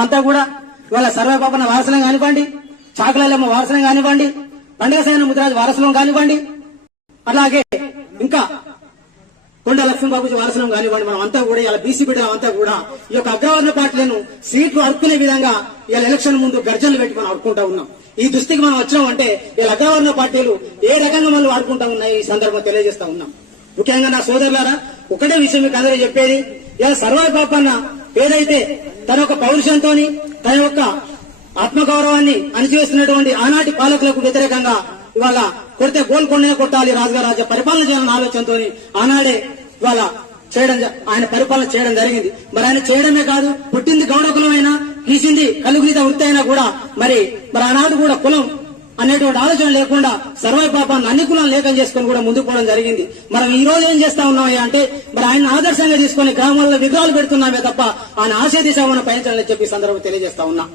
మనమంతా కూడా ఇవాళ సర్వపాపన్న వారసులం కానివ్వండి, చాకలమ్మ వారసులం కానివ్వండి, పండుగ సైన ముద్రాజు వారసులం కానివ్వండి, అలాగే ఇంకా కొండ లక్ష్మణబాబు వారసులం కానివ్వండి, మనం అంతా కూడా ఇలా బీసీ బిడ్డలం అంతా కూడా ఈ యొక్క అగ్రవర్ణ పార్టీలను సీట్లు అడుక్కునే విధంగా ఇలా ఎలక్షన్ ముందు గర్జనలు పెట్టి మనం అడుకుంటా ఉన్నాం. ఈ దుస్థితికి మనం వచ్చినామంటే ఇలా అగ్రవర్ణ పార్టీలు ఏ రకంగా మనం వాడుకుంటా ఉన్నాయి ఈ సందర్భంగా తెలియజేస్తా ఉన్నాం. ముఖ్యంగా నా సోదరులారా, ఒకటే విషయం మీకు అందరూ చెప్పేది, ఇలా సర్వాయి పాపన్న ఏదైతే తన యొక్క పౌరుషంతో తన యొక్క ఆత్మగౌరవాన్ని అణిచివేస్తున్నటువంటి ఆనాటి పాలకులకు వ్యతిరేకంగా ఇవాళ కొడితే గోల్కొండనే కొట్టాలి, రాజుగారు రాజ్య పరిపాలన చేయాలన్న ఆలోచనతో ఆనాడే ఇవాళ ఆయన పరిపాలన చేయడం జరిగింది. మరి ఆయన చేయడమే కాదు, పుట్టింది గౌడ కులమైనా, గీసింది కలుగులీత వృత్తి అయినా కూడా మరి ఆనాడు కూడా కులం అనేటువంటి ఆలోచన లేకుండా సర్వాయి పాపాన్ని అన్ని కులాలను లేఖం చేసుకుని కూడా ముందుకు పోవడం జరిగింది. మనం ఈ రోజు ఏం చేస్తా ఉన్నామయ్యా అంటే మరి ఆయన ఆదర్శంగా తీసుకుని గ్రామాల్లో విగ్రహాలు పెడుతున్నామే తప్ప ఆయన ఆశయ దిశ మనం పయనించాలని చెప్పి సందర్భంగా తెలియజేస్తా ఉన్నా.